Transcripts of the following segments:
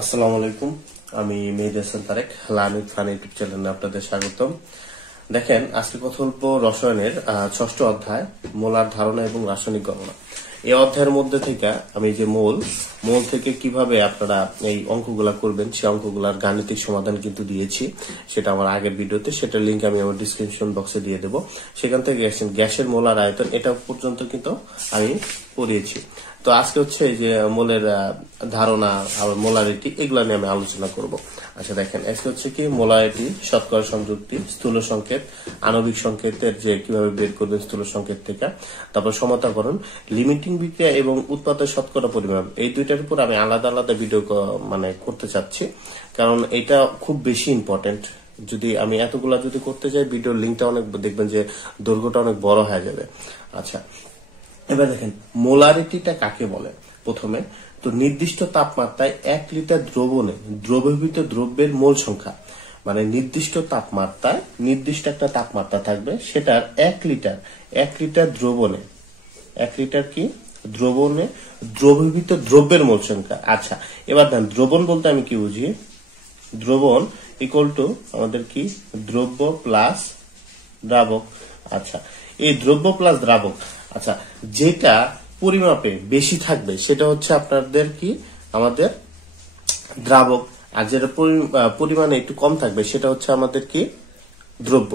আসসালামু আলাইকুম। আমি Mehedi Hasan Tarek, learn with fun YouTube চ্যানেলে আপনাদের স্বাগতম। দেখেন, আজকে কথা বলবো রসায়নের 6ষ্ঠ অধ্যায় মোলার ধারণা এবং রাসায়নিক গণনা। এই অধ্যায়ের মধ্যে থেকে আমি যে মোল থেকে কিভাবে আপনারা এই অঙ্কগুলা করবেন সেই অঙ্কগুলার গাণিতিক সমাধান কিন্তু দিয়েছি, সেটা আমার আগের ভিডিওতে, সেটার লিংক আমি আমার ডিসক্রিপশন বক্সে দিয়ে দেবো। সেখান থেকে গ্যাসের মোলার আয়তন এটা পর্যন্ত কিন্তু আমি পড়িয়েছি। তো আজকে হচ্ছে যে মোলের ধারণা আর মোলারিটি এগুলা নিয়ে আমি আলোচনা করব। আচ্ছা দেখেন, আজকে হচ্ছে কি মোলারিটি, শতকরা সংযুক্তি, স্থূল সংকেত, আণবিক সংকেতের যে কিভাবে বের করবেন স্থূল সংকেত থেকে, তারপর সমতাকরণ, লিমিটিং বিক্রিয়া এবং উৎপাদের শতকরা পরিমাপ। এই দুইটার উপর আমি আলাদা আলাদা ভিডিও করতে চাচ্ছি, কারণ এটা খুব বেশি ইম্পর্টেন্ট। যদি আমি এতগুলা যদি করতে যাই, ভিডিওর লিঙ্কটা অনেক, দেখবেন যে দৈর্ঘ্যটা অনেক বড় হয়ে যাবে। আচ্ছা, এবার দেখেন মোলারিটিটা কাকে বলে। প্রথমে তো নির্দিষ্ট তাপমাত্রায় 1 লিটার দ্রবণে দ্রবীভূত দ্রব্যের মোল সংখ্যা, মানে নির্দিষ্ট তাপমাত্রায় নির্দিষ্ট একটা তাপমাত্রা থাকবে, সেটার 1 লিটার দ্রবণে, 1 লিটার কি দ্রবণে দ্রবীভূত দ্রব্যের মোল সংখ্যা। আচ্ছা, এবার দেখেন দ্রবণ বলতে আমি কি বুঝি। দ্রবণ ইকুয়াল টু আমাদের কি দ্রব্য প্লাস দ্রাবক। আচ্ছা, এই দ্রব্য প্লাস দ্রাবক, আচ্ছা যেটা পরিমাপে বেশি থাকবে সেটা হচ্ছে আপনাদের কি আমাদের দ্রাবক, আর যেটা পরিমাণে একটু কম থাকবে সেটা হচ্ছে আমাদের কি দ্রব্য।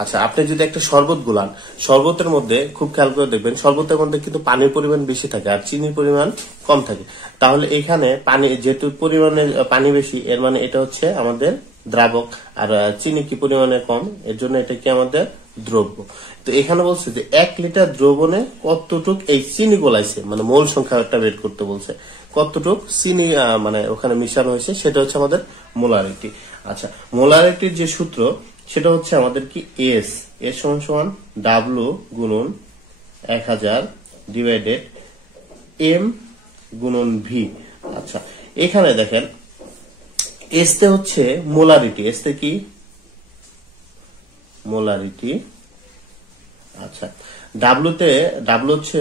আচ্ছা, আপনি যদি একটা শরবত গুলান, শরবতের মধ্যে খুব খেয়াল করে দেখবেন শরবতের মধ্যে কিন্তু পানির পরিমাণ বেশি থাকে আর চিনির পরিমাণ কম থাকে। তাহলে এখানে পানি, যেহেতু পরিমাণে পানি বেশি, এর মানে এটা হচ্ছে আমাদের দ্রাবক, আর চিনি কি পরিমাণে কম, এর জন্য এটা কি আমাদের দ্রব্য। তো এখানে বলছে যে 1 লিটার দ্রবণে কতটুক এই চিনি গোলাইছে, মানে মোল সংখ্যাটা বের করতে বলছে, কতটুক চিনি মানে ওখানে মিশানো হয়েছে, সেটা হচ্ছে আমাদের মোলারিটি। আচ্ছা, মোলারিটির যে সূত্র সেটা হচ্ছে আমাদের কি এস সমান সমান ডাব্লু গুণন 1000 ডিভাইডেড এম গুণন ভি। আচ্ছা, এখানে দেখেন এসতে হচ্ছে মোলারিটি, এসতে কি মোলারিটি। আচ্ছা, ডাব্লু হচ্ছে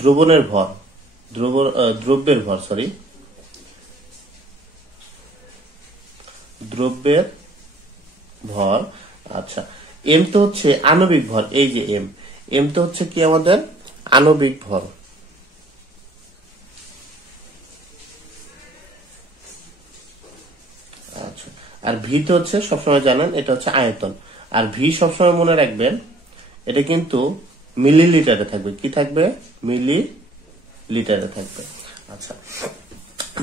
দ্রবণের ভর, দ্রব্যের ভর, দ্রব্যের ভর। আচ্ছা, এম তো হচ্ছে আণবিক ভর, এই যে এম তো হচ্ছে কি আমাদের আণবিক ভর। আচ্ছা, আর ভি তো হচ্ছে সবসময় জানেন এটা হচ্ছে আয়তন, আর ভি সবসময় মনে রাখবেন এটা কিন্তু মিলিলিটারে থাকবে, কি থাকবে মিলিলিটারে থাকবে। আচ্ছা,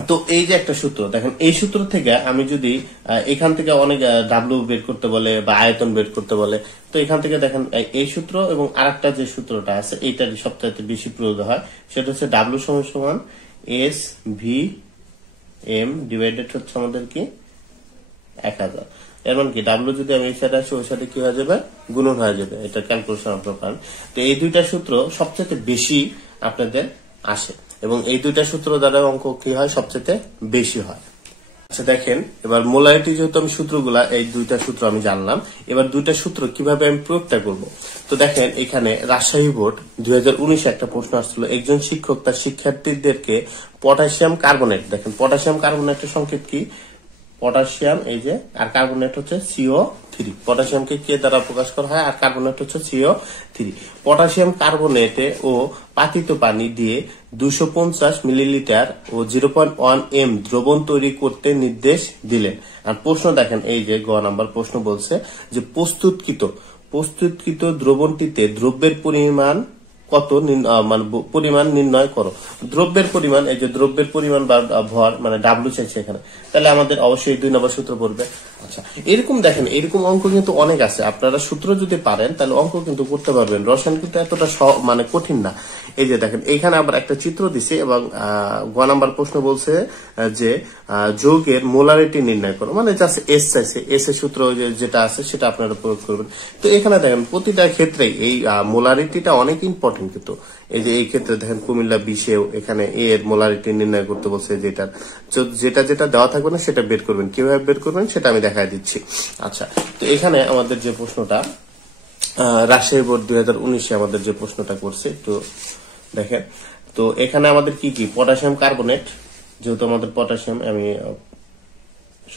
তো এই যে একটা সূত্র দেখেন, এই সূত্র থেকে আমি যদি এখান থেকে অনেক ডাব্লু বের করতে বলে বা আয়তন বের করতে বলে, তো এখান থেকে দেখেন এই সূত্র এবং আরেকটা যে সূত্রটা আছে এইটার সবচেয়ে বেশি প্রয়োগ হয়, সেটা হচ্ছে ডাব্লু সমান সমান এস ভি এম ডিভাইডেড হচ্ছে আমাদের কি 1000। এর মানে কি ডাব্লু যদি আমি এই সাইডে আসি, ওই সাইডে কি হয়ে যাবে, গুণন হয়ে যাবে। এটা ক্যালকুলেশন আপনার পান। তো এই দুইটা সূত্র সবচেয়ে বেশি আপনাদের আসে, এবং এই দুইটা সূত্র দ্বারা অঙ্ক কি হয় সবচেয়ে বেশি হয়। আচ্ছা দেখেন, এবার মোলারিটি যেহেতু আমি সূত্রগুলা, এই দুইটা সূত্র আমি জানলাম, এবার দুইটা সূত্র কিভাবে আমি প্রয়োগটা করব। তো দেখেন, এখানে রাজশাহী বোর্ড 2019 একটা প্রশ্ন আসছিল, একজন শিক্ষক তার শিক্ষার্থীদেরকে পটাশিয়াম কার্বনেট, দেখেন পটাশিয়াম কার্বনেটের সংকেত কি পটাশিয়াম, এই যে, আর কার্বনেট হচ্ছে CO3। পটাশিয়ামকে কে দ্বারা প্রকাশ করা হয়, আর কার্বনেট হচ্ছে CO3। পটাশিয়াম কার্বনেটে ও পাতিত পানি দিয়ে 250 মিলিলিটার ও 0.1 m দ্রবণ তৈরি করতে নির্দেশ দিলেন। আর প্রশ্ন দেখেন, এই যে গ নাম্বার প্রশ্ন বলছে যে প্রস্তুতকৃত দ্রবণটিতে দ্রব্যের পরিমাণ কত, মানে পরিমাণ নির্ণয় করো। দ্রব্যের পরিমাণ, এই যে দ্রব্যের পরিমাণ বা ভর, মানে ডাব্লু চাইছে এখানে, তাহলে আমাদের অবশ্যই 2 নম্বর সূত্র পড়বে। আচ্ছা, এরকম দেখেন, এরকম অঙ্ক কিন্তু অনেক আছে, আপনারা সূত্র যদি পারেন তাহলে অঙ্ক কিন্তু করতে পারবেন। রসায়ন কিন্তু এতটা মানে কঠিন না। এই যে দেখেন, এইখানে আবার একটা চিত্র দিছে, এবং গ নাম্বার প্রশ্ন বলছে যে যৌগের মোলারিটি নির্ণয় করো, মানে জাস্ট এস চাইছে, এস এর সূত্র যেটা আছে সেটা আপনারা প্রয়োগ করবেন। তো এখানে দেখেন প্রতিটা ক্ষেত্রে এই মোলারিটিটা অনেক ইম্পর্টেন্ট, কিন্তু এই যে এই ক্ষেত্রে দেখেন কুমিল্লা 20-এও এখানে এর মোলারিটি নির্ণয় করতে বলছে, যেটা দেওয়া থাকবে না সেটা বের করবেন, কিভাবে বের করবেন সেটা আমি দেখাই দিচ্ছি। আচ্ছা, তো এখানে আমাদের যে প্রশ্নটা রাজশাহী বোর্ড 2019-এ আমাদের যে প্রশ্নটা করছে একটু দেখেন। তো এখানে আমাদের কি কি পটাশিয়াম কার্বনেট, যেহেতু আমাদের পটাশিয়াম, আমি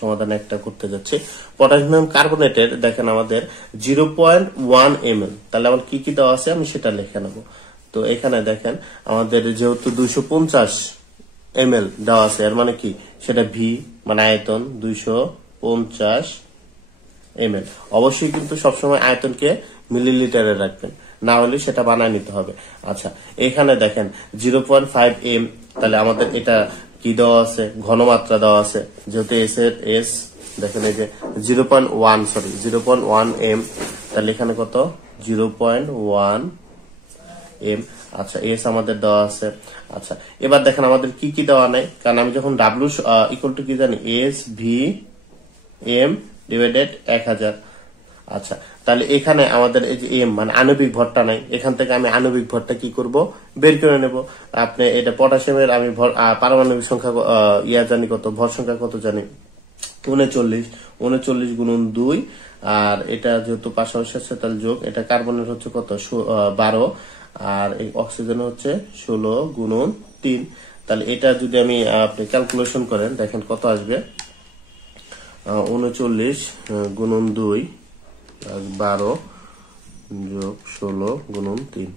সমাধান একটা করতে যাচ্ছি। পটাশিয়াম কার্বনেটের দেখেন আমাদের 0.1 ml, তাহলে আমার কি কি দেওয়া আছে আমি সেটা লিখে নেব। তো এখানে দেখেন আমাদের যেহেতু 250 ml দেওয়া আছে, এর মানে কি সেটা ভি মানে আয়তন 250 ml। অবশ্যই কিন্তু সবসময় আয়তনকে মিলিলিটারে রাখবেন, না হলে সেটা বানায় নিতে হবে। আচ্ছা, এখানে দেখেন 0.5 m, তাহলে আমাদের এটা কি দেওয়া আছে, ঘনমাত্রা দেওয়া আছে, যেহেতু এস এর এস দেখেন এই যে 0.1 m, তাহলে এখানে কত 0.1 m। আচ্ছা, এস আমাদের দেওয়া আছে। আচ্ছা, এবার দেখেন আমাদের কি কি দেওয়া নাই, কারণ আমি যখন ডাব্লিউ ইকুয়াল টু কি জানি, এস ভি এম ডিভাইডেড 1000। আচ্ছা, তাহলে এখানে আমাদের এই যে এম মানে আণবিক ভরটা নাই, এখান থেকে আমি আণবিক ভরটা কি করব, বের করে নেব। আপনি এটা পটাশিয়ামের আমি পারমাণবিক সংখ্যা জানি কত, ভর সংখ্যা কত জানি 39 গুণন 2, আর এটা যেহেতু পাশাপাশি আছে তাহলে যোগ, এটা কার্বনের হচ্ছে কত 12, আর এই অক্সিজেন হচ্ছে 16 গুণন 3। তাহলে এটা যদি আমি আপনি ক্যালকুলেশন করেন দেখেন কত আসবে, 39 গুণন 2 12 যোগ 16 গুণন 3,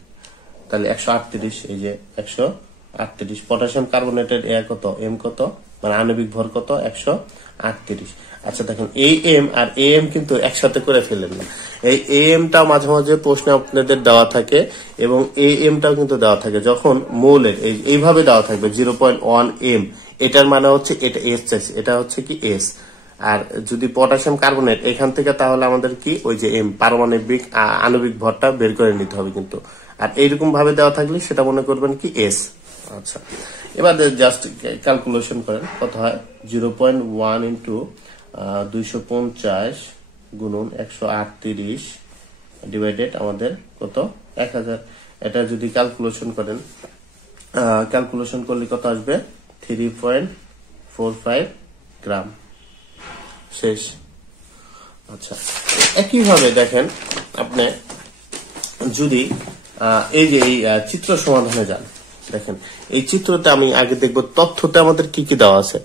তাহলে 138। এই যে 138 পটাশিয়াম কার্বনেটের কত এম কত মানে আণবিক ভর কত 138। আচ্ছা দেখেন এই এম আর এম কিন্তু একসাথে করে ফেলেন না, এই এমটা মাঝে মাঝে প্রশ্নে আপনাদের দেওয়া থাকে এবং এই এমটাও কিন্তু দেওয়া থাকে। যখন মৌলের এইভাবে দেওয়া থাকবে 0.1 m, এটার মানে হচ্ছে এটা এস চাইছে, এটা হচ্ছে কি এস। আর যদি পটাশিয়াম কার্বনেট এখান থেকে, তাহলে আমাদের কি ওই যে এম পারমাণবিক আণবিক ভরটা বের করে নিতে হবে কিন্তু। আর এইরকম ভাবে দেওয়া থাকলে সেটা মনে করবেন কি এস। আচ্ছা, এবার জাস্ট ক্যালকুলেশন করেন কত হয়, 0.1 ইন্টু 250 গুণন 138 ডিভাইডেড আমাদের কত 1000। এটা যদি ক্যালকুলেশন করেন, ক্যালকুলেশন করলে কত আসবে 3.45 গ্রাম। শেষ। আচ্ছা, একইভাবে দেখেন আপনি যদি এই যে এই চিত্র সমাধানে যান, দেখেন এই চিত্রটা আমি আগে দেখব তথ্যতে আমাদের কি কি দেওয়া আছে।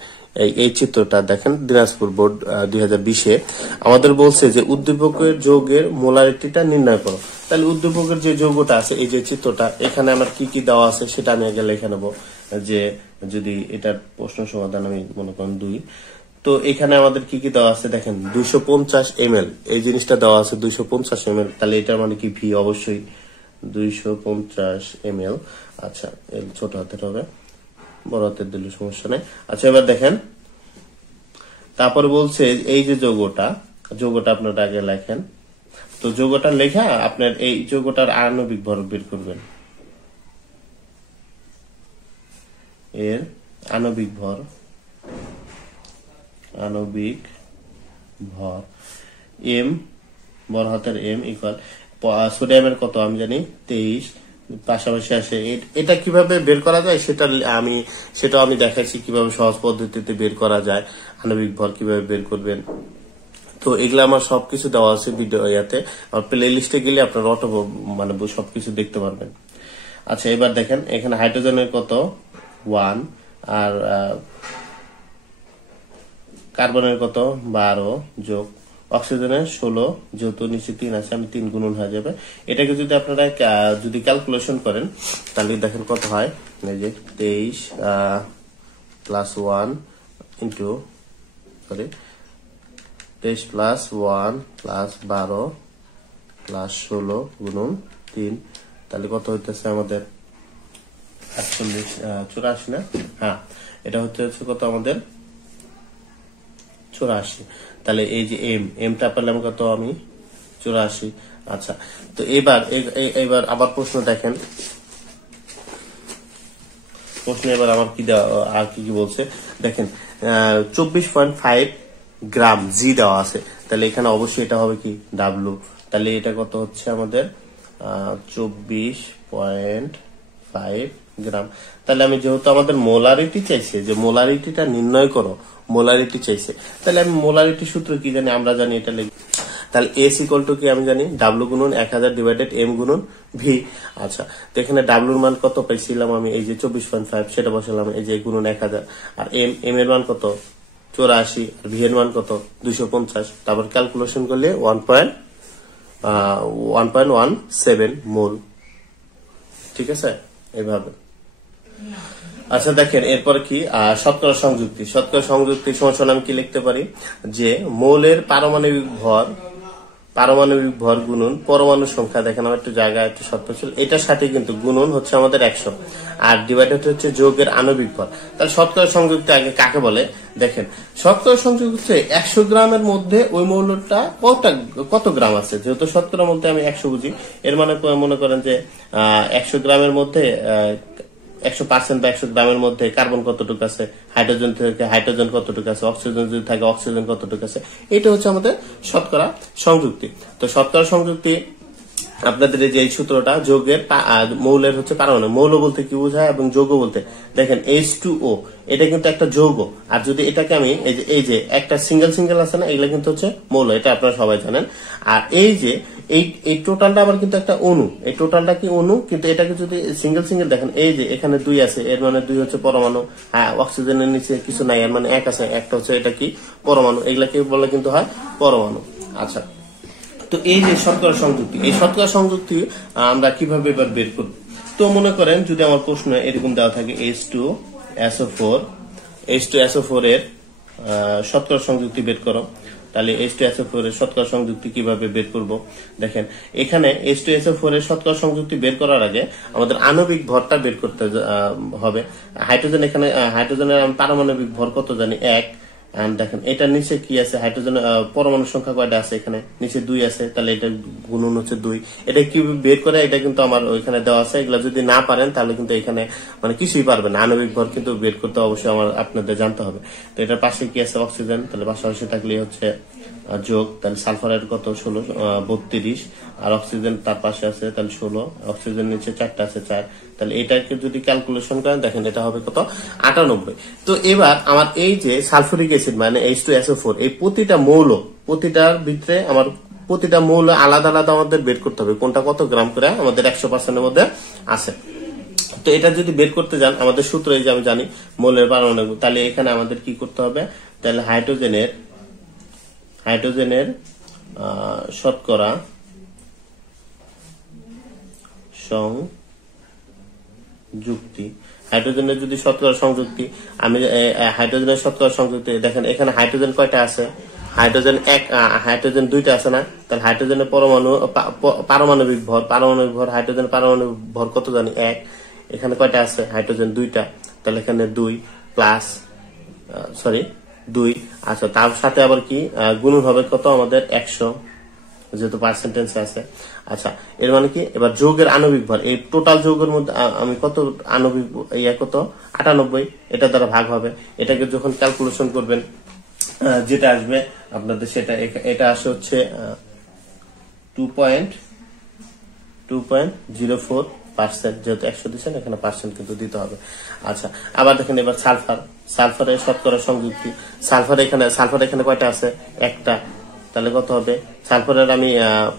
এই চিত্রটা দেখেন দিনাজপুর বোর্ড 2020-এ আমাদের বলছে যে উদ্দীপকের যৌগের মোলারিটিটা নির্ণয় করো। তাহলে উদ্দীপকের যে যৌগটা আছে, এই যে চিত্রটা, এখানে আমার কি কি দেওয়া আছে সেটা আমি আগে লিখে নেব। যে যদি এটার প্রশ্ন সমাধান আমি মনে করেন 2, তো এখানে আমাদের কি কি দেওয়া আছে দেখেন 250 ml, এই জিনিসটা দেওয়া আছে 250 ml, তাহলে এটার মানে কি ভি অবশ্যই 250 ml। আচ্ছা, এর ছোট হাতের হবে, বড় হাতের দিলে সমস্যা নেই। আচ্ছা, এবার দেখেন তারপরে বলছে এই যে যৌগটা আপনারা আগে লেখেন। তো যৌগটা লেখা আপনার এই যৌগটার আণবিক ভর বের করবেন, এর আণবিক ভর এম বড় হাতের এম ইকুয়াল সোডিয়ামের কত আমি জানি 23, পাশাপাশি আসে। এটা কিভাবে বের করা যায় সেটা আমি দেখাচ্ছি কিভাবে সহজ পদ্ধতিতে বের করা যায়, আণবিক ভর কিভাবে বের করবেন। তো এগুলো আমার সবকিছু দেওয়া আছে ভিডিও ইয়াতে, আর প্লে লিস্টে গেলে আপনারা অটো মানে সবকিছু দেখতে পারবেন। আচ্ছা, এবার দেখেন এখানে হাইড্রোজেনের কত 1, আর কার্বনের কত 12 যোগ অক্সিজেনের 16, যেহেতু নিচে 3 আছে আমি 3 গুণন হয়ে যাবে। এটাকে যদি আপনারা যদি ক্যালকুলেশন করেন তাহলে দেখেন কত হয়, এই যে 23 plus 1 into 23 plus 1 plus 12 plus 16 গুণন 3, তাহলে কত হইতেছে আমাদের 84 না, হ্যাঁ এটা হচ্ছে কত আমাদের 84। তাহলে এই যে এমটা পেলাম কত আমি 84। আচ্ছা, তো এবার আবার প্রশ্ন দেখেন, এবার আমার কি আর কি বলছে দেখেন 24.5 গ্রাম জি দেওয়া আছে, তাহলে এখানে অবশ্যই এটা হবে কি ডাব্লু। তাহলে এটা কত হচ্ছে আমাদের 24.5 গ্রাম। তাহলে আমি যেহেতু আমাদের মোলারিটি চাইছে, যে মোলারিটিটা নির্ণয় করো, মোলারিটি চাইছে, তাহলে আমি মোলারিটি সূত্র কি জানি, আমরা জানি এটা লিখি। তাহলে এস ইকুয়াল টু কি আমি জানি ডাব্লু গুণন 1000 ডিভাইডেড এম গুণন ভি। আচ্ছা, তো এখানে ডাব্লুর মান কত পাইছিলাম আমি, এই যে 24.5 সেটা বসালাম, এই যে গুণন 1000, আর এম এর মান কত 84 আর ভি এর মান কত 250। তারপর ক্যালকুলেশন করলে 1.17 মোল। ঠিক আছে, এইভাবে। আচ্ছা দেখেন এরপর কি শতকরা সংযুক্তি। শতকরা সংযুক্তি সমান আমি কি লিখতে পারি যে মৌলের পারমাণবিক ভর গুণন পরমাণু সংখ্যা। দেখেন আমার একটু জায়গা একটু শর্ট ছিল, এটার সাথে কিন্তু গুণন হচ্ছে আমাদের 100 আর ডিভাইডেড হচ্ছে যৌগের আণবিক ভর। তাহলে শতকরা সংযুক্তি আগে কাকে বলে দেখেন। শতকরা সংযুক্তি হচ্ছে 100 গ্রামের মধ্যে ওই মৌলটা কত গ্রাম আছে। যেহেতু শতকরা মধ্যে আমি 100 বুঝি, এর মানে মনে করেন যে 100 গ্রামের মধ্যে 100% বা 100 গ্রামের মধ্যে কার্বন কতটুকু আছে, হাইড্রোজেন থেকে হাইড্রোজেন কতটুকু আছে, অক্সিজেন যদি থাকে অক্সিজেন কতটুকু আছে। এটা হচ্ছে আমাদের শতকরা সংযুক্তি। তো শতকরা সংযুক্তি আপনাদের এই যে সূত্রটা যৌগের মৌলের হচ্ছে পারমাণবিক। মৌল বলতে কি বোঝায় এবং যৌগ বলতে দেখেন H2O, এটা কিন্তু একটা যৌগ। আর যদি এটাকে আমি এই যে একটা সিঙ্গেল আছে না, এগুলা কিন্তু হচ্ছে মৌল, এটা আপনারা সবাই জানেন। আর এই যে এই টোটালটা আবার কিন্তু একটা অণু, এই টোটালটা কি অণু, কিন্তু এটাকে যদি সিঙ্গেল দেখেন এই যে এখানে 2 আছে, এর মানে 2 হচ্ছে পরমাণু। হ্যাঁ, অক্সিজেনের নিচে কিছু নাই, এর মানে 1 আছে, একটা হচ্ছে এটা কি পরমাণু। এগুলাকে বলে কিন্তু হয় পরমাণু। আচ্ছা, তো এই যে শতকরা সংযুক্তি, এই শতকরা সংযুক্তি আমরা কিভাবে এবার বের করব। তো মনে করেন যদি আমার প্রশ্ন এরকম দেওয়া থাকে H2SO4 এর শতকরা সংযুক্তি বের করো, তাহলে H2SO4 এর শতকরা সংযুক্তি কিভাবে বের করব। দেখেন এখানে H2SO4 এর শতকরা সংযুক্তি বের করার আগে আমাদের আণবিক ভরটা বের করতে হবে। হাইড্রোজেন, এখানে হাইড্রোজেনের পারমাণবিক ভর কত জানি 1। দেখেন এটার নিচে কি আছে, হাইড্রোজেন পরমাণু সংখ্যা কয়টা আছে, এখানে নিচে 2 আছে, তাহলে এটা গুণন হচ্ছে 2। এটা কি বের করে, এটা কিন্তু আমার ওইখানে দেওয়া আছে। এগুলা যদি না পারেন তাহলে কিন্তু এখানে মানে কিছুই পারবেন না। আণবিক ভর কিন্তু বের করতে অবশ্যই আপনাদের জানতে হবে। তো এটার পাশে কি আছে অক্সিজেন, তাহলে পাশাপাশি থাকলে হচ্ছে যোগ, তাহলে সালফারের কত 32 আর অক্সিজেন তার পাশে আছে তাহলে 16, অক্সিজেন নিচে 4টা আছে 4, তাহলে এটাকে যদি ক্যালকুলেশন করেন দেখেন এটা হবে কত 98। তো এবার আমার এই যে সালফুরিক অ্যাসিড মানে H2SO4, এই প্রতিটার ভিতরে আমার প্রতিটা মৌল আলাদা আলাদা আমাদের বের করতে হবে কোনটা কত গ্রাম করে আমাদের 100% এর মধ্যে আছে। তো এটা যদি বের করতে যান আমাদের সূত্র এই যে আমি জানি মৌলের পারমাণবিক, তাহলে এখানে আমাদের কি করতে হবে, তাহলে হাইড্রোজেনের শতকরা সংযুক্তি, হাইড্রোজেনের যদি শতকরা সংযুক্তি আমি হাইড্রোজেনের শতকরা সংযুক্তি দেখেন এখানে হাইড্রোজেন কয়টা আছে, হাইড্রোজেন 2টা আছে না, তাহলে হাইড্রোজেনের পারমাণবিক ভর হাইড্রোজেনের পারমাণবিক ভর কত জানি 1। এখানে কয়টা আছে হাইড্রোজেন 2টা, তাহলে এখানে 2 আচ্ছা তার সাথে আবার কি গুণন হবে কত আমাদের 100 যেহেতু পার্সেন্টেজ আছে। আচ্ছা এর মানে কি এবার যৌগের আণবিক ভর, এই টোটাল যৌগের মধ্যে আমি কত আণবিক কত 98, এটা দ্বারা ভাগ হবে। এটাকে যখন ক্যালকুলেশন করবেন যেটা আসবে আপনাদের সেটা এটা আসে হচ্ছে 2.04%, যেহেতু 100 দিচ্ছেন এখানে পার্সেন্ট কিন্তু দিতে হবে। আচ্ছা আবার দেখেন এবার সালফারের শতকরা সংযুক্তি, সালফার এখানে কয়টা আছে, একটা, তাহলে কত হবে সালফারের আমি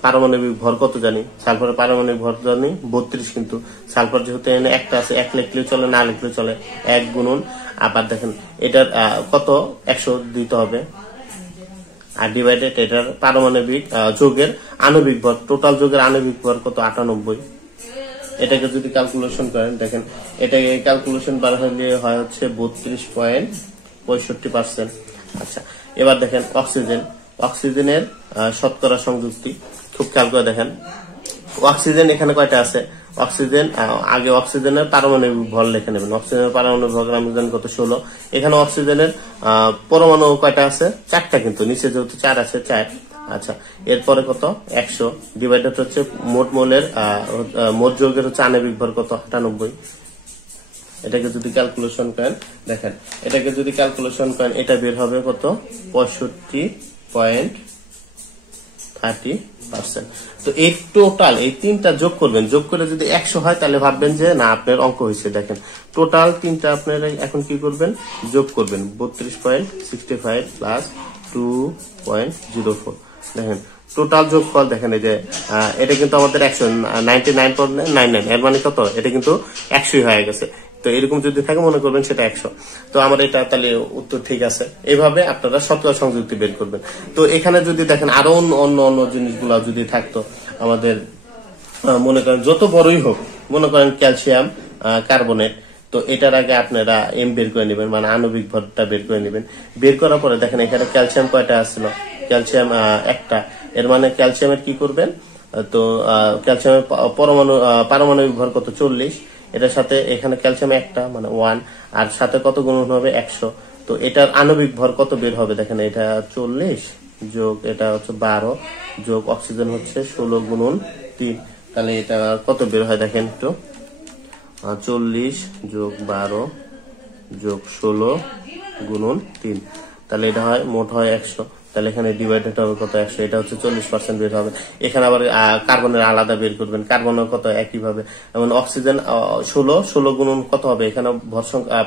পারমাণবিক ভর কত জানি, সালফারের পারমাণবিক ভর জানি 32, কিন্তু সালফার যেহেতু এখানে একটা আছে 1 লিখলেও চলে না লিখলেও চলে 1 গুণন, আবার দেখেন এটার কত 100 দিতে হবে আর ডিভাইডেড এটার পারমাণবিক যৌগের আণবিক ভর, টোটাল যৌগের আণবিক ভর কত 98। এটাকে যদি ক্যালকুলেশন করেন দেখেন এটাকে ক্যালকুলেশন বার হলে হয় হচ্ছে 32.65%। আচ্ছা এবার দেখেন অক্সিজেনের শতকরা সংযুক্তি খুব খেয়াল করে দেখেন অক্সিজেন এখানে কয়টা আছে, আগে অক্সিজেনের পারমাণবিক ভর লিখে নেবেন। অক্সিজেনের পারমাণবিক ভর আমি জানি কত 16, এখানে অক্সিজেনের পরমাণু কয়টা আছে 4টা, কিন্তু নিচে যেহেতু 4 আছে 4। আচ্ছা এরপরে কত 100 ডিভাইডেড হচ্ছে মোট যৌগের হচ্ছে আণবিক ভর কত 98। এটাকে যদি ক্যালকুলেশন করেন দেখেন এটা বের হবে কত 65.30%। তো এই টোটাল এই তিনটা যোগ করবেন, যোগ করে যদি 100 হয় তাহলে ভাববেন যে না আপনার অঙ্ক হয়েছে। দেখেন টোটাল তিনটা আপনারা এখন কি করবেন, যোগ করবেন 32.65 প্লাস 2.04। দেখেন টোটাল যোগফল দেখেন এই যে এটা কিন্তু আমাদের 199.99, এর মানে কত এটা কিন্তু 100 হয়ে গেছে। তো এরকম যদি থাকে মনে করবেন সেটা 100। তো আমার এটা তাহলে উত্তর ঠিক আছে। এইভাবে আপনারা শতকরা সংযুক্তি বের করবেন। তো এখানে যদি দেখেন আরো অন্য জিনিসগুলো যদি থাকতো আমাদের, মনে করেন যত বড়ই হোক, মনে করেন ক্যালসিয়াম কার্বনেট, তো এটার আগে আপনারা এম বের করে নেবেন, মানে আণবিক ভরটা বের করে নেবেন। বের করার পরে দেখেন এখানে ক্যালসিয়াম কয়টা আসছিল, ক্যালসিয়াম একটা, এর মানে ক্যালসিয়ামের কি করবেন, তো ক্যালসিয়ামের পারমাণবিক ভর কত 40, এটার সাথে এখানে ক্যালসিয়াম একটা মানে 1, আর সাথে কত গুণন হবে 100। তো এটার আণবিক ভর কত বের হবে, দেখেন এটা 40 যোগ এটা হচ্ছে 12 যোগ অক্সিজেন হচ্ছে 16 গুণন 3, তাহলে এটা কত বের হয় দেখেন একটু, 40 যোগ 12 যোগ 16 গুণন 3, তাহলে এটা হয় মোট হয় 100। তাহলে এখানে ডিভাইডেড হবে কত 100, এটা হচ্ছে 40% বের হবে। এখানে আবার কার্বনের আলাদা বের করবেন, কার্বনের কত একইভাবে, যেমন অক্সিজেন 16 গুণন কত হবে, এখানে ভর সংখ্যা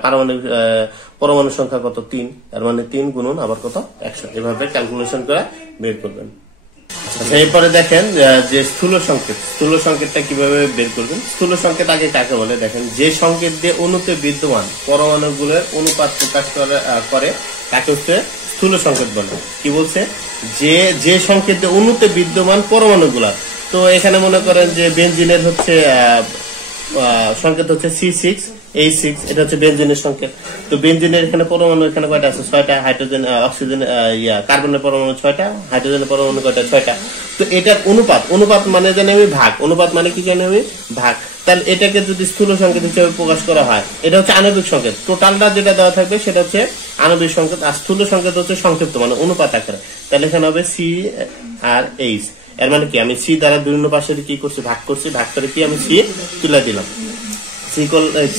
পরমাণু সংখ্যা কত 3, তার মানে 3 গুণন আবার কত 100, এভাবে ক্যালকুলেশন করে বের করবেন। আচ্ছা, এরপরে দেখেন যে স্থূল সংকেতটা কিভাবে বের করবেন। স্থূল সংকেত আগে কাকে বলে দেখেন, যে সংকেত দিয়ে অণুতে বিদ্যমান পরমাণুগুলোর অনুপাত প্রকাশ করে তাকে হচ্ছে স্থূল সংকেত বলে। কি বলছে, যে সংকেত দিয়ে অণুতে বিদ্যমান পরমাণুগুলা, তো এখানে মনে করেন যে বেনজিনের হচ্ছে সংকেত হচ্ছে C6H6, এটা হচ্ছে বেনজিনের সংকেত। তো বেনজিনের এখানে পরমাণু এখানে কয়টা আছে 6টা, হাইড্রোজেন অক্সিজেন কার্বনের পরমাণু 6টা, হাইড্রোজেনের পরমাণু কয়টা 6টা। তো এটার অনুপাত মানে জানি আমি ভাগ, অনুপাত মানে কি জানি আমি ভাগ। তাহলে এটাকে যদি স্থূল সংকেত হিসেবে প্রকাশ করা হয়, এটা হচ্ছে আণবিক সংকেত, টোটালটা যেটা দেওয়া থাকবে সেটা হচ্ছে আণবিক সংকেত, আর স্থূল সংকেত হচ্ছে সংক্ষিপ্ত মানে অনুপাত আকারে। তাহলে এখানে হবে C আর H, এর মানে কি আমি সি দ্বারা বিভিন্ন পাশে কি করছি ভাগ করছি, ভাগ করে কি আমি সি তুলে দিলাম,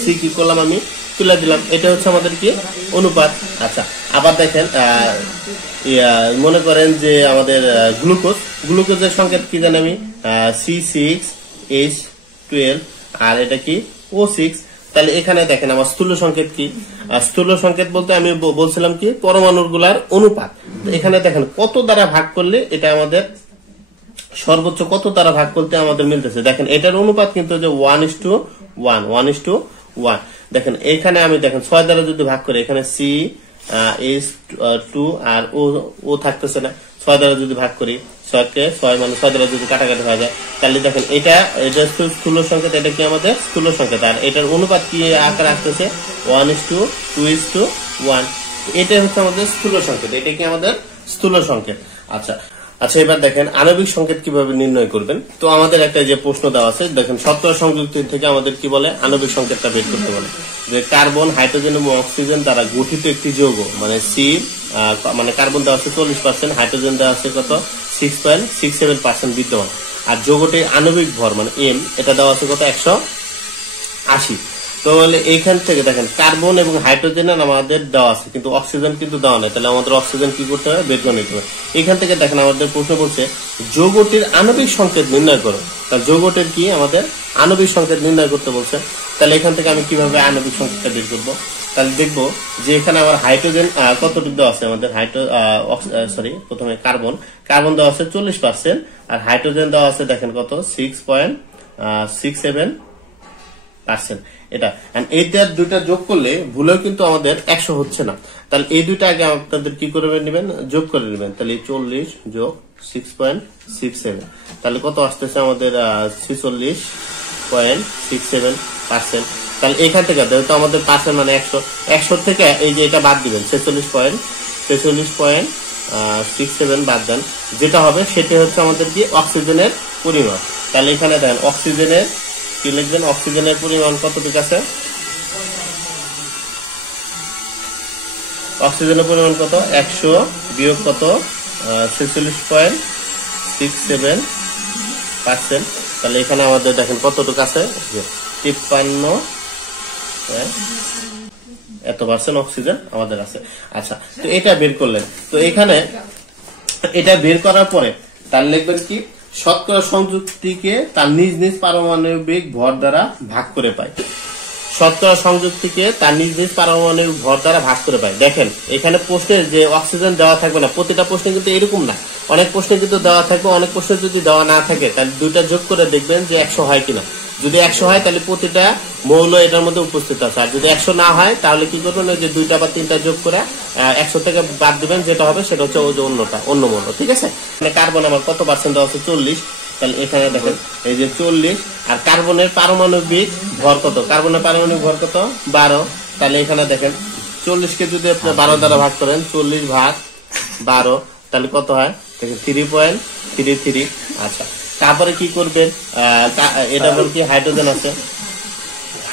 সি কি করলাম আমি তুলে দিলাম, এটা হচ্ছে আমাদের কি অনুপাত। আচ্ছা, আবার দেখেন মনে করেন যে আমাদের গ্লুকোজের সংকেত কি জানি আমি C6H12, আর এটা কি O6। তাহলে এখানে দেখেন আমার স্থূল সংকেত কি, স্থূল সংকেত বলতে আমি বলছিলাম কি পরমাণুর গুলার অনুপাত। এখানে দেখেন কত দ্বারা ভাগ করলে এটা আমাদের সর্বোচ্চ কত দ্বারা ভাগ করতে আমাদের মিলতেছে, দেখেন এটার অনুপাত কিন্তু যে 1:1 দেখেন এখানে আমি দেখেন 6 দ্বারা যদি ভাগ করি, এখানে C2 আর ও থাকতেছে না, 6 দ্বারা যদি ভাগ করি 6 মানে 6 দ্বারা যদি কাটাকাটি হয়ে যায়, তাহলে দেখেন এটা স্থূল সংকেত, এটা কি আমাদের স্থূল সংকেত, আর এটার অনুপাত কি আকারে আসতেছে 1:2:1, এটা হচ্ছে আমাদের স্থূল সংকেত, এটা কি আমাদের স্থূল সংকেত। আচ্ছা, এবার দেখেন আণবিক সংকেত কিভাবে নির্ণয় করবেন। তো আমাদের একটা যে প্রশ্ন দেওয়া আছে, দেখেন শতকরা সংযুক্তি থেকে আমাদের কি বলে আণবিক সংকেতটা বের করতে বলে, যে কার্বন, হাইড্রোজেন এবং অক্সিজেন দ্বারা গঠিত একটি যৌগ, মানে মানে কার্বন দেওয়া আছে 40%, হাইড্রোজেন দেওয়া আছে কত 6.67% বিদ্যমান, আর যৌগটির আণবিক ভর মানে M এটা দেওয়া আছে কত 180। তো এইখান থেকে দেখেন কার্বন এবং হাইড্রোজেন আমাদের দেওয়া আছে, কিন্তু অক্সিজেন কিন্তু দেওয়া নেই, তাহলে আমাদের অক্সিজেন কি করতে হবে বের করে নিতে হবে। এখান থেকে দেখেন আমাদের প্রশ্ন বলছে যৌগটির আণবিক সংকেত নির্ণয় করো, তাহলে যৌগটির কি আমাদের আণবিক সংকেত নির্ণয় করতে বলছে। তাহলে এখান থেকে আমি কিভাবে আণবিক সংকেতটা বের করবো, তাহলে দেখবো যে এখানে আমার হাইড্রোজেন কতটুকু দেওয়া আছে, আমাদের প্রথমে কার্বন দেওয়া আছে 40%, আর হাইড্রোজেন দেওয়া আছে দেখেন কত 6.67%। এটা এইটা দুইটা যোগ করলে ভুলেও কিন্তু আমাদের 100 হচ্ছে না, তাহলে এই দুইটা আগে আপনাদের কি করে নেবেন, যোগ করে নেবেন। তাহলে 40 যোগ 6.67, তাহলে কত আসতেছে আমাদের 46.67%। তাহলে এখান থেকে যেহেতু আমাদের পার্সেন্ট মানে 100 থেকে এই যে এটা বাদ দিবেন 46.67 বাদ দেন, যেটা হবে সেটা হচ্ছে আমাদের কি অক্সিজেনের পরিমাণ। তাহলে এখানে দেখেন অক্সিজেনের কি লিখবেন, অক্সিজেনের পরিমাণ কতটুকু আছে, অক্সিজেনের পরিমাণ কত 100 বিয়োগ কত 46.67%। তাহলে এখানে আমাদের দেখেন কতটুকু আছে 53 এত পার্সেন্ট অক্সিজেন আমাদের আছে। আচ্ছা, তো এটা বের করলেন, তো এখানে এটা বের করার পরে তার লিখবেন কি শতকরা সংযুক্তিকে তার নিজ নিজ পারমাণবিক ভর দ্বারা ভাগ করে পায়, শতকরা সংযুক্তিকে তার নিজ নিজ পারমাণবিক ভর দ্বারা ভাগ করে পায়। দেখেন এখানে প্রশ্নে যে অক্সিজেন দেওয়া থাকবে না, প্রতিটা প্রশ্নে কিন্তু এরকম না, অনেক প্রশ্নে কিন্তু দেওয়া থাকবে, অনেক প্রশ্নে যদি দেওয়া না থাকে তাহলে দুইটা যোগ করে দেখবেন যে 100 হয় কিনা। যদি 100 হয় তাহলে প্রতিটা মৌল এটার মধ্যে উপস্থিত আছে। আর যদি 100 না হয় তাহলে কি করবেন, ওই যে 2টা বা 3টা যোগ করে 100 থেকে বাদ দিবেন, যেটা হবে সেটা হচ্ছে ওই যে অন্য মৌল। ঠিক আছে, মানে কার্বন আমার কত পার্সেন্ট দেওয়া আছে 40, তাহলে এখানে দেখেন এই যে 40, আর কার্বনের পারমাণবিক ভর কত, কার্বনের পারমাণবিক ভর কত 12, তাহলে এখানে দেখেন 40কে যদি আপনি 12 দ্বারা ভাগ করেন, 40 ভাগ 12, তাহলে কত হয় দেখেন 3.33। আচ্ছা, তারপরে কি করবেন, এটা বল কি হাইড্রোজেন আছে,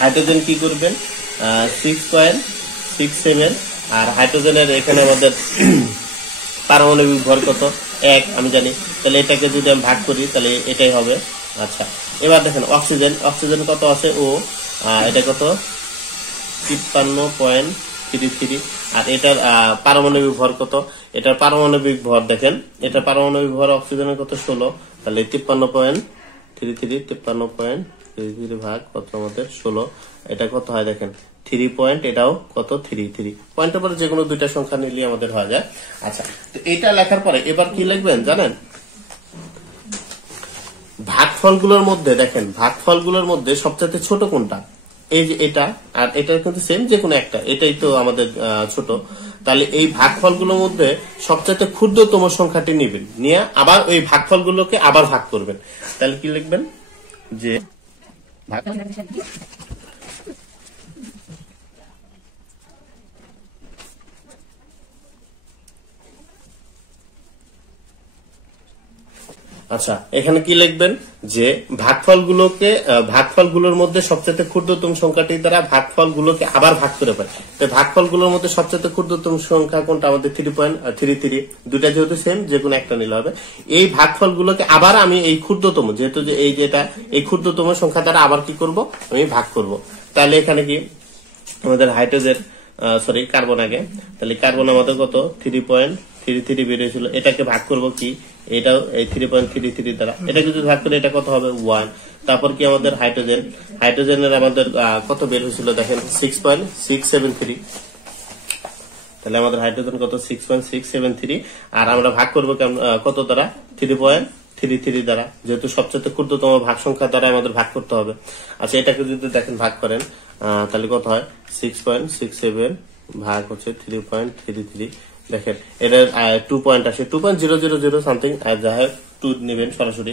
হাইড্রোজেন কি করবেন 6.67, আর হাইড্রোজেনের এখানে আমাদের পারমাণবিক ভর কত 1 আমি জানি, তাহলে এটাকে যদি আমি ভাগ করি তাহলে এটাই হবে। আচ্ছা, এবার দেখেন অক্সিজেন কত আছে, ও এটা কত 53.33, আর এটার পারমাণবিক ভর কত, এটার পারমাণবিক ভর দেখেন, এটার পারমাণবিক ভর অক্সিজেনের কত 16, তাহলে 53.33 ভাগ কত আমাদের 16, এটা কত হয় দেখেন 3 পয়েন্ট, এটাও কত 3 পয়েন্টের পরে যে কোনো দুইটা সংখ্যা নিলে আমাদের হয়ে যায়। আচ্ছা, তো এটা লেখার পরে এবার কি লিখবেন জানেন, ভাগফলগুলোর মধ্যে দেখেন, ভাগফলগুলোর মধ্যে সবচেয়ে ছোট কোনটা, এই যে এটা, আর এটা কিন্তু সেম যে কোনো একটা, এটাই তো আমাদের ছোট, তাহলে এই ভাগফলগুলোর মধ্যে সবচেয়ে ক্ষুদ্রতম সংখ্যাটি নেবেন, নিয়ে আবার ওই ভাগফলগুলোকে আবার ভাগ করবেন। তাহলে কি লিখবেন যে আচ্ছা, এখানে কি লিখবেন যে ভাগফলগুলোর মধ্যে সবচেয়ে ক্ষুদ্রতম সংখ্যাটি দ্বারা ভাগফলগুলোকে আবার ভাগ করে পাই। তো ভাগফলগুলোর মধ্যে সবচেয়ে ক্ষুদ্রতম সংখ্যা কোনটা, আমাদের 3.33, দুইটা যেহেতু সেম যে কোনো একটা নিলে হবে। এই ভাগফলগুলোকে আবার আমি এই ক্ষুদ্রতম, যেহেতু যে এই যেটা এই ক্ষুদ্রতম সংখ্যা দ্বারা আবার কি করব, আমি ভাগ করব। তাহলে এখানে কি আমাদের হাইড্রোজেন কার্বন আগে, তাহলে কার্বন আমাদের কত 3.33 বেরিয়েছিল, এটাকে ভাগ করব কি, এটাও এই 3.33 দ্বারা, এটাকে যদি ভাগ করে এটা কত হবে 1। তারপর কি আমাদের হাইড্রোজেনের আমাদের কত বের হয়েছিল দেখেন 6.673, তাহলে আমাদের হাইড্রোজেন কত 6.673, আর আমরা ভাগ করবো কত দ্বারা 3.33 দ্বারা, যেহেতু সবচেয়ে ক্ষুদ্রতম ভাগ সংখ্যা দ্বারা আমাদের ভাগ করতে হবে। আচ্ছা, এটাকে যদি দেখেন ভাগ করেন তাহলে কত হয় 6.67 ভাগ হচ্ছে 3.33, দেখেন এটা 2 পয়েন্ট আসে, 2.000 সামথিং, যাই হোক 2 নেবেন সরাসরি।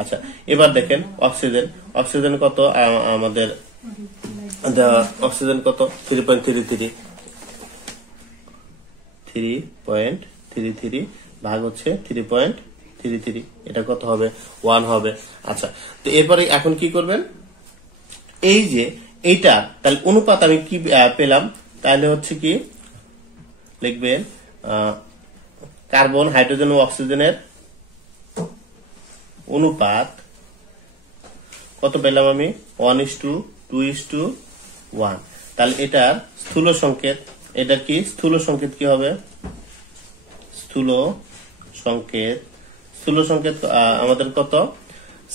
আচ্ছা, এবার দেখেন অক্সিজেন কত আমাদের, অক্সিজেন কত 3.33 ভাগ হচ্ছে 3.33, এটা কত হবে 1 হবে। আচ্ছা, তো এরপরে এখন কি করবেন, এই যে এইটা তাহলে অনুপাত আমি কি পেলাম, তাহলে হচ্ছে কি লিখবেন কার্বন, হাইড্রোজেন ও অক্সিজেনের অনুপাত কত পেলাম আমি 1:2:1, তাহলে এটা স্থূল সংকেত, এটা কি স্থূল সংকেত কি হবে, স্থূল সংকেত আমাদের কত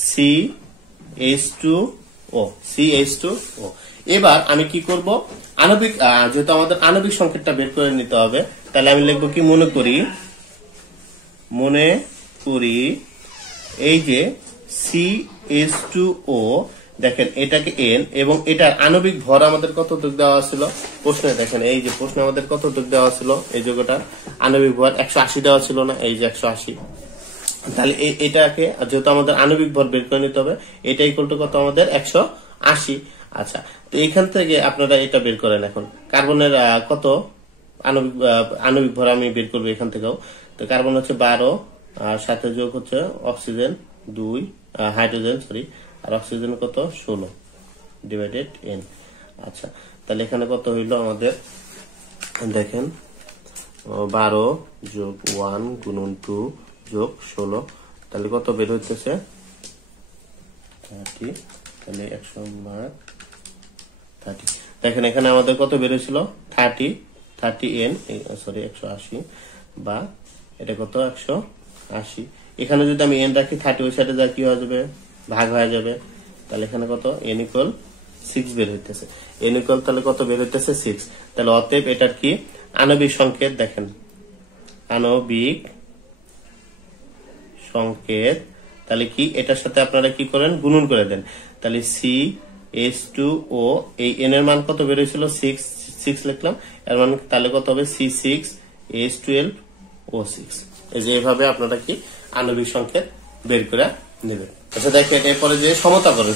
CH2O। এবার আমি কি করব, আণবিক, যেহেতু আমাদের আণবিক সংকেতটা বের করে নিতে হবে, তাহলে আমি লিখবো কি, মনে করি এই যে CH2O, দেখেন এটাকে N, এবং এটার আণবিক ভর আমাদের কত দেওয়া ছিল প্রশ্নে, দেখেন এই যে প্রশ্নে আমাদের কত দেওয়া ছিল, এই যোগটার আণবিক ভর 180 দেওয়া ছিল না, এই যে 180, তাহলে এটাকে যেহেতু আমাদের আণবিক ভর বের করে নিতে হবে, এটা ইকুয়াল টু কত আমাদের 180। আচ্ছা, তো এখান থেকে আপনারা এটা বের করেন, এখন কার্বনের কত আণবিক ভর আমি বের করবো এখান থেকেও, তো কার্বন হচ্ছে 12, আর সাথে যোগ হচ্ছে অক্সিজেন 2, হাইড্রোজেন আর অক্সিজেন কত 16 ডিভাইডেড N। আচ্ছা, তাহলে এখানে কত হইলো আমাদের দেখেন 12 যোগ 1 গুণন 2 যোগ 16, তাহলে কত বের হইতেছে 30, তাহলে 130। দেখেন এখানে আমাদের কত বের হয়েছিল 30 N, 180, বা এটা কত 180, এখানে যদি আমি N রাখি 30 ওই সাইডে যা কি হয়ে যাবে, ভাগ হয়ে যাবে, তাহলে এখানে কত N = 6 বের হইতেছে, N = তাহলে কত বের হইতেছে 6। তাহলে অতএব এটার কি আণবিক সংকেত, দেখেন আণবিক সংকেত, তাহলে কি এটার সাথে আপনারা কি করেন গুণন করে দেন, তাহলে CH2O, এই N এর মান কত বের হয়েছিল 6 লিখলাম, এর মান তাহলে কত হবে C6H12O6। এই যে এইভাবে আপনারা কি আণবিক সংকেত বের করে নেবেন। আচ্ছা দেখেন এরপরে যে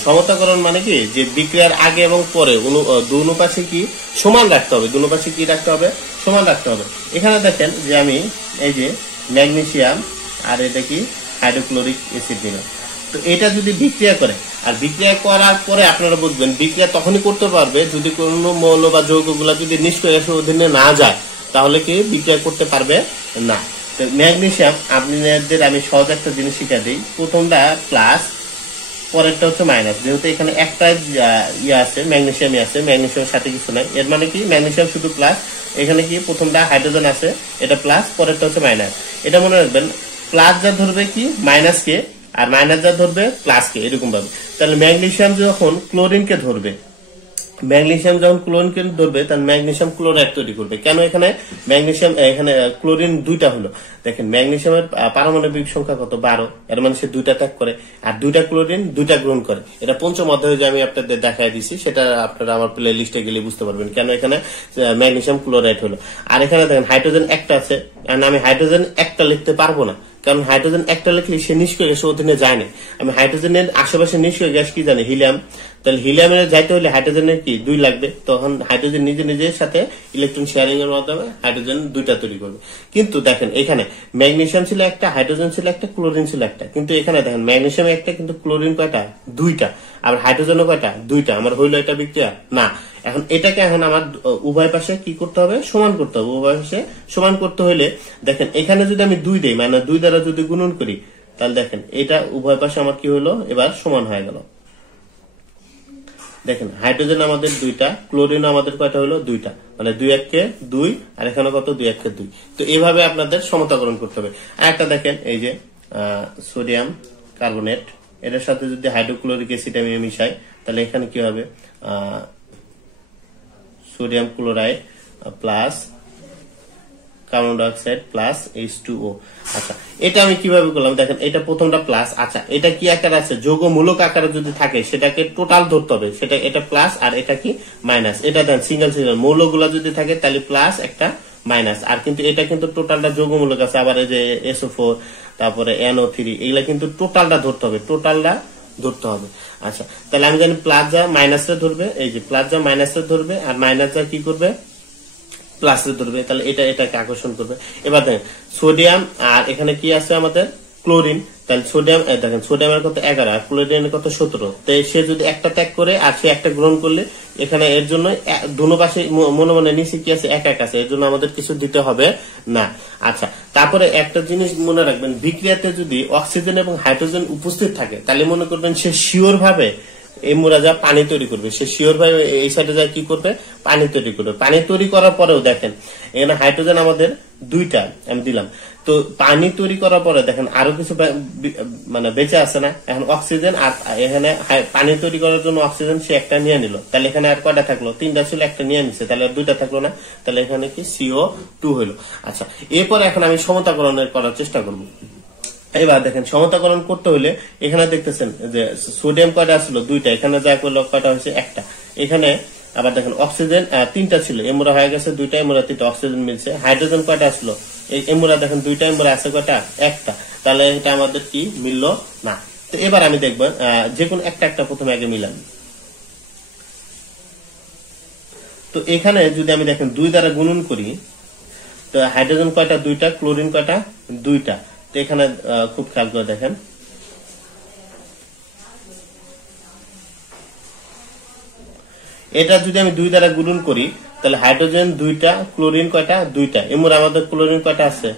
সমতাকরণ মানে কি যে বিক্রিয়ার আগে এবং পরে দুনো পাশে কি সমান রাখতে হবে, দুনো পাশে কি রাখতে হবে, সমান রাখতে হবে। এখানে দেখেন যে আমি এই যে ম্যাগনেসিয়াম আর এটা কি হাইড্রোক্লোরিক অ্যাসিড দিলাম। তো এটা যদি বিক্রিয়া করে, আর বিক্রিয়া করার পরে আপনারা বুঝবেন বিক্রিয়া তখনই করতে পারবে যদি কোনো মৌল বা যৌগগুলা যদি নিষ্ক্রিয় গ্যাসের অধীনে না যায়, তাহলে কি বিক্রিয়া করতে পারবে না। ম্যাগনেসিয়াম আপনাদের আমি সহজ একটা জিনিস শিখা দিই, প্রথমটা প্লাস পরেরটা হচ্ছে মাইনাস। যেহেতু এখানে একটা আছে ম্যাগনেসিয়ামই আছে, ম্যাগনেসিয়ামের সাথে কিছু নাই, এর মানে কি ম্যাগনেসিয়াম শুধু প্লাস, এখানে কি প্রথমটা হাইড্রোজেন আছে এটা প্লাস, পরেরটা হচ্ছে মাইনাস। এটা মনে রাখবেন প্লাস যা ধরবে কি মাইনাস কে, আর মাইনাস যা ধরবে প্লাস কে, এরকম ভাবে। তাহলে ম্যাগনেসিয়াম যখন ক্লোরিনকে ধরবে, তাহলে ম্যাগনেসিয়াম ক্লোরাইড তৈরি করবে। কেন এখানে ম্যাগনেসিয়াম এখানে ক্লোরিন দুইটা হলো, দেখেন ম্যাগনেসিয়ামের পারমাণবিক সংখ্যা কত 12, এর মানে সে দুইটা ত্যাগ করে, আর দুইটা ক্লোরিন দুইটা গ্রহণ করে। এটা পঞ্চম অধ্যায়ে যে আমি আপনাদের দেখাই দিছি, সেটা আপনারা আমার প্লে লিস্টে গেলে বুঝতে পারবেন কেন এখানে ম্যাগনেসিয়াম ক্লোরাইড হলো। আর এখানে দেখেন হাইড্রোজেন একটা আছে, আমি হাইড্রোজেন একটা লিখতে পারবো না, কারণ হাইড্রোজেন একটা লিখলে সে নিষ্ক্রিয় গ্যাসের অধীনে যায় না। আমি হাইড্রোজেনের আশেপাশে নিষ্ক্রিয় গ্যাস কি জানি, হিলিয়াম। তাহলে হিলিয়ামের যাইতে হলে হাইড্রোজেনের কি 2 লাগবে, তখন হাইড্রোজেন নিজের সাথে ইলেকট্রন শেয়ারিং এর মাধ্যমে হাইড্রোজেন দুইটা তৈরি করবে। কিন্তু দেখেন এখানে ম্যাগনেসিয়াম ছিল একটা, হাইড্রোজেন ছিল একটা, ক্লোরিন ছিল একটা, কিন্তু এখানে দেখেন ম্যাগনেসিয়াম একটা কিন্তু ক্লোরিন কয়টা, দুইটা, আবার হাইড্রোজেনও কয়টা, দুইটা। আমার হইলো এটা বিক্রিয়া না। এখন এটাকে এখন আমার উভয় পাশে কি করতে হবে, সমান করতে হবে। উভয় পাশে সমান করতে হলে দেখেন এখানে যদি আমি 2 দেই, মানে 2 দ্বারা যদি গুণন করি, তাহলে দেখেন এটা উভয় পাশে আমার কি হলো, এবার সমান হয়ে গেল। দেখেন হাইড্রোজেন আমাদের দুইটা, ক্লোরিন আমাদের কয়টা হলো, দুইটা, মানে 2 1 2, আর এখানে কত 2 1 2। তো এইভাবে আপনাদের সমতাকরণ করতে হবে। আর একটা দেখেন এই যে সোডিয়াম কার্বনেট, এটার সাথে যদি হাইড্রোক্লোরিক অ্যাসিড আমি মিশাই, তাহলে এখানে কি হবে sodium chloride plus carbon dioxide plus H2O। আচ্ছা এটা আমি কিভাবে করলাম, দেখেন এটা প্রথমটা প্লাস। আচ্ছা এটা কি আকার আছে, যৌগমূলক আকারে যদি থাকে সেটাকে টোটাল ধরতে হবে, সেটা এটা প্লাস আর এটা কি মাইনাস। এটা দেন সিঙ্গেল মৌলগুলা যদি থাকে তাহলে প্লাস একটা মাইনাস, আর কিন্তু এটা কিন্তু টোটালটা যৌগমূলক আছে। আবার এই যে SO4 তারপরে NO3 এগুলা কিন্তু টোটালটা ধরতে হবে, টোটালটা ধরতে হবে। আচ্ছা তাহলে আমি জানি প্লাস যা মাইনাসে ধরবে, এই যে প্লাস যা মাইনাসে ধরবে, আর মাইনাস যা কি করবে প্লাসে ধরবে, তাহলে এটা এটাকে আকর্ষণ করবে। এবার দেখেন সোডিয়াম আর এখানে কি আছে আমাদের ক্লোরিন, তাহলে সোডিয়াম দেখেন সোডিয়ামের কত 11 আর ক্লোরিনের কত 17। তো সে যদি একটা ত্যাগ করে আর সে একটা গ্রহণ করলে এখানে এর জন্য দুনো পাশে মনে মনে নিচে কি আছে, এক আছে, এর জন্য আমাদের কিছু দিতে হবে না। আচ্ছা তারপরে একটা জিনিস মনে রাখবেন, বিক্রিয়াতে যদি অক্সিজেন এবং হাইড্রোজেন উপস্থিত থাকে তাহলে মনে করবেন সে শিওর ভাবে এই মোরা যা পানি তৈরি করবে, সে শিওর ভাবে এই সাইডে যা কি করবে, পানি তৈরি করবে। পানি তৈরি করার পরেও দেখেন এখানে হাইড্রোজেন আমাদের দুইটা আমি দিলাম, তো পানি তৈরি করার পরে দেখেন আরো কিছু মানে বেঁচে আছে না, এখন অক্সিজেন আর এখানে পানি তৈরি করার জন্য অক্সিজেন সে একটা নিয়ে নিল, তাহলে এখানে আর কয়টা থাকলো, 3টা ছিল, একটা নিয়ে নিচ্ছে, তাহলে আর 2টা থাকলো না, তাহলে এখানে কি CO2 হইলো। আচ্ছা এরপরে এখন আমি সমতাকরণের করার চেষ্টা করবো। এবার দেখেন সমতাকরণ করতে হলে এখানে দেখতেছেন যে সোডিয়াম কয়টা আসলো, 2টা, এখানে যা করলো কয়টা হয়েছে, একটা। এখানে আবার দেখেন অক্সিজেন 3টা ছিল, এমোরা হয়ে গেছে 2টা, এমোরা 3টা, অক্সিজেন মিলছে। হাইড্রোজেন কয়টা আসলো, এই এমোরা দেখেন 2টা, এমোরা আছে কয়টা, একটা, তাহলে এটা আমাদের কি মিললো না। তো এবার আমি দেখব যে কোন একটা প্রথমে আগে মিলান। তো এখানে যদি আমি দেখেন 2 দ্বারা গুণন করি, তো হাইড্রোজেন কয়টা, 2টা, ক্লোরিন কয়টা, 2টা। তো এখানে খুব খেয়াল করে দেখেন এটা যদি আমি 2 দ্বারা গুণন করি তাহলে হাইড্রোজেন 2টা, ক্লোরিন কয়টা, 2টা, এমন আমাদের ক্লোরিন কয়টা আছে,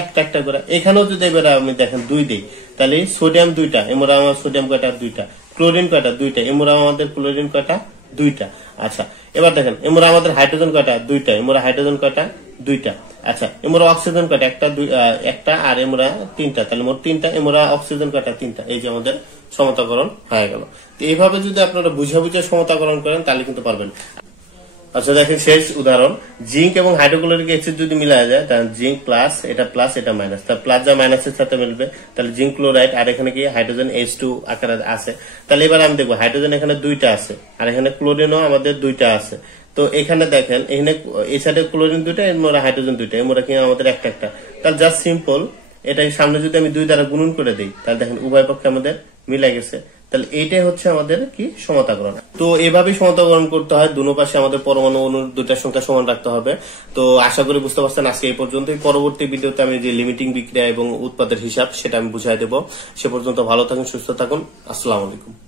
একটা করে। এখানেও যদি এবার আমি দেখেন 2 দিই তাহলে সোডিয়াম 2টা, এমন আমার সোডিয়াম কয়টা, 2টা, ক্লোরিন কয়টা, 2টা, এমন আমাদের ক্লোরিন কয়টা, 2টা। আচ্ছা এবার দেখেন এমরা আমাদের হাইড্রোজেন কয়টা, 2টা, এমরা হাইড্রোজেন কয়টা, 2টা। আচ্ছা এমরা অক্সিজেন কয়টা, একটা, আর এমরা 3টা, তাহলে মোট 3টা, এমরা অক্সিজেন কয়টা, 3টা। এই যে আমাদের সমতাকরণ হয়ে গেল। তো এইভাবে যদি আপনারা বুঝে সমতাকরণ করেন তাহলে কিন্তু পারবেন। আচ্ছা দেখেন শেষ উদাহরণ, জিঙ্ক এবং হাইড্রোক্লোরিক অ্যাসিড যদি মিলায় যায় তাহলে জিঙ্ক প্লাস এটা মাইনাস, তাহলে প্লাস যা মাইনাসের সাথে মিলবে তাহলে জিঙ্ক ক্লোরাইড, আর এখানে কি হাইড্রোজেন H2 আকারে আছে। তাহলে এবার আমি দেখবো হাইড্রোজেন এখানে 2টা আছে আর এখানে ক্লোরিনও আমাদের 2টা আছে। তো এখানে দেখেন এখানে এই সাইডে ক্লোরিন 2টা, এর মধ্যে হাইড্রোজেন 2টা, এর মধ্যে কি আমাদের একটা। তাহলে জাস্ট সিম্পল এটাই সামনে যদি আমি 2 দ্বারা গুণন করে দিই তাহলে দেখেন উভয় পক্ষে আমাদের মিলে গেছে। তাহলে এইটাই হচ্ছে আমাদের কি সমতাকরণ। তো এভাবেই সমতাকরণ করতে হয়, দুনো পাশে আমাদের পরমাণু অণুর দুইটার সংখ্যা সমান রাখতে হবে। তো আশা করি বুঝতে পারছেন। আজকে এই পর্যন্তই। পরবর্তী ভিডিওতে আমি যে লিমিটিং বিক্রিয়া এবং উৎপাদের হিসাব সেটা আমি বুঝাই দেবো। সে পর্যন্ত ভালো থাকুন, সুস্থ থাকুন। আসসালামু আলাইকুম।